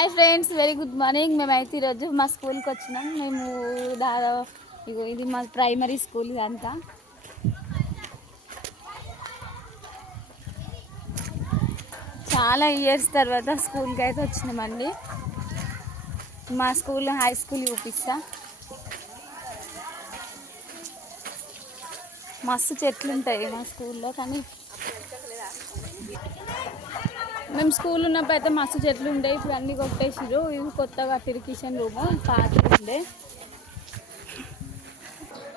Hi friends very good morning మేమైతే ఈరోజు మా స్కూల్కి వచ్చినాం. మేము దాదాపు ఇగో ఇది మా ప్రైమరీ స్కూల్ ఇదంతా. చాలా ఇయర్స్ తర్వాత స్కూల్కి అయితే వచ్చినామండి. మా స్కూల్ హై స్కూల్ చూపిస్తా మస్తు చెట్లు ఉంటాయి మా స్కూల్లో కానీ మేము స్కూల్ ఉన్నప్పుడు అయితే మస్తు చెట్లు ఉండే ఇప్పుడు అన్ని కొట్టేసిరు ఇవి కొత్తగా కిచెన్ రూమ్ పాత ఉండే.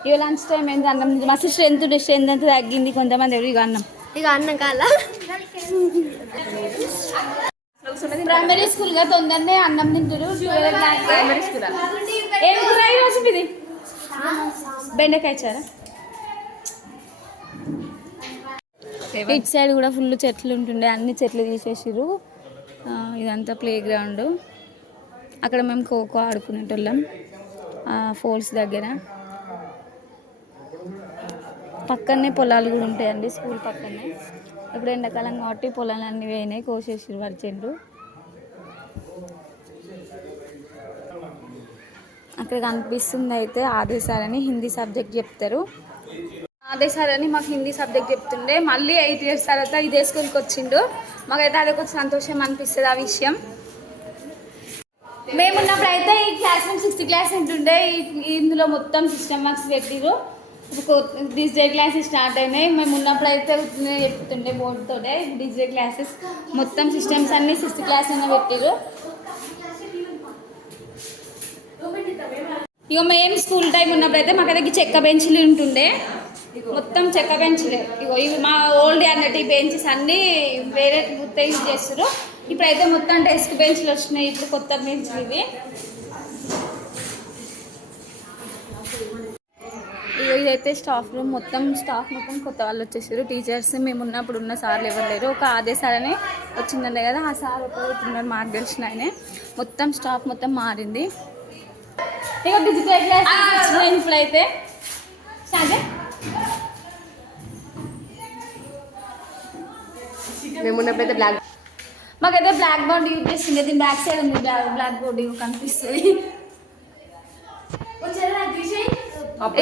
ఇక లంచ్ టైం ఏంటి అన్నం మస్తు స్ట్రెంత్ ఉండే స్ట్రెంత్ అంతా తగ్గింది కొంతమంది ఎవరు ఇక అన్నం. ఇక అన్నం కాల. ప్రైమరీ స్కూల్గా తొందరనే అన్నం తింటారు ప్రైమరీ స్కూల్ ఏం కూర ఈరోజు మీది? బెండకాయ చారా? ఇటు సైడ్ కూడా ఫుల్ చెట్లు ఉంటుండే అన్ని చెట్లు తీసేసిర్రు. ఇదంతా ప్లే గ్రౌండ్ అక్కడ మేము ఖోఖో ఆడుకునేటోళ్ళం ఫోల్స్ దగ్గర. పక్కనే పొలాలు కూడా ఉంటాయండి స్కూల్ పక్కనే. ఇప్పుడు ఎండాకాలం కాబట్టి పొలాలు అన్నీ పోయినాయి కోసేసిరు వరి అక్కడ కనిపిస్తుంది అయితే ఆదేశాలని హిందీ సబ్జెక్ట్ చెప్తారు. అదే సార్ అని మాకు హిందీ సబ్జెక్ట్ చెప్తుండే. మళ్ళీ ఎయిట్ ఇయర్స్ తర్వాత ఇదే స్కూల్కి వచ్చిండు. మాకైతే అదొక సంతోషం అనిపిస్తుంది ఆ విషయం. మేమున్నప్పుడు అయితే ఈ క్లాస్ రూమ్ సిక్స్త్ క్లాస్ ఉంటుండే. ఇందులో మొత్తం సిస్టమ్ మార్క్స్ పెట్టిరు డిజిటల్ క్లాసెస్ స్టార్ట్ అయినాయి. మేము ఉన్నప్పుడు అయితే చెప్తుండే బోర్డుతోటే డిజిటల్ క్లాసెస్ మొత్తం సిస్టమ్స్ అన్నీ సిక్స్త్ క్లాస్ అయినా పెట్టిరు ఇక మేము స్కూల్ టైం ఉన్నప్పుడు అయితే మాకు దగ్గర చెక్క బెంచ్లు ఉంటుండే. మొత్తం చెక్క బెంచ్లే ఇగో ఇవి మా ఓల్డ్ అన్నట్టు ఈ బెంచెస్ అన్నీ వేరే మొత్తం యూజ్ చేస్తారు ఇప్పుడైతే మొత్తం డెస్క్ బెంచ్లు వచ్చినాయి. ఇప్పుడు కొత్త బెంచ్లు ఇవి. ఇదైతే స్టాఫ్ రూమ్ మొత్తం స్టాఫ్ మొత్తం కొత్త వాళ్ళు వచ్చేసారు టీచర్స్ మేము ఉన్నప్పుడు ఉన్న సార్లు ఎవరు లేరు. ఒక అదే సార్ అని వచ్చిందండే కదా. ఆ సార్ ఒకరు మాకు తెలిసిన ఆయనే. మొత్తం స్టాఫ్ మొత్తం మారింది. ఇక డిజిటల్ క్లాస్ ఇప్పుడైతే. స్టార్ట్ మేము ఉన్నప్పుడైతే బ్లాక్ మాకైతే బ్లాక్ బోర్డ్ యూజ్ చేస్తుంది దీని బ్యాక్ సైడ్ ఉంది. బ్లాక్ బ్లాక్ బోర్డ్ కనిపిస్తుంది.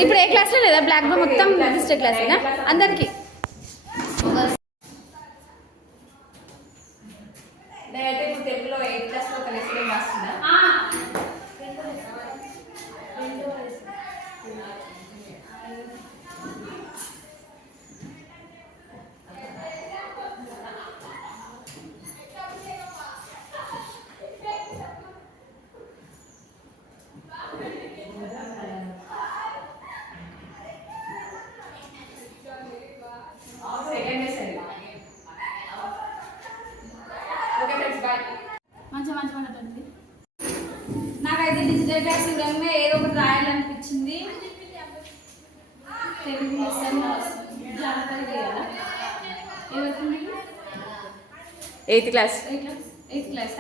ఇప్పుడు ఏ క్లాస్లో లేదా? బ్లాక్ బోర్డ్ మొత్తం డిజిటల్ క్లాసేనా అందరికి. నాకైతే డిజిటల్ క్లాస్ ఇవ్వడంగా ఏదో ఒకటి రాయాలనిపించింది. Telugu eighth class eighth class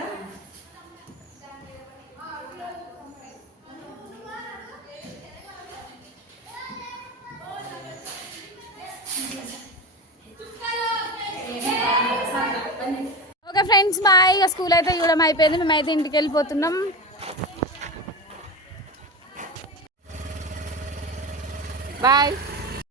okay friends bye. ఇక స్కూల్ అయితే చూడడం అయిపోయింది. మేమైతే ఇంటికి వెళ్ళిపోతున్నాం. బాయ్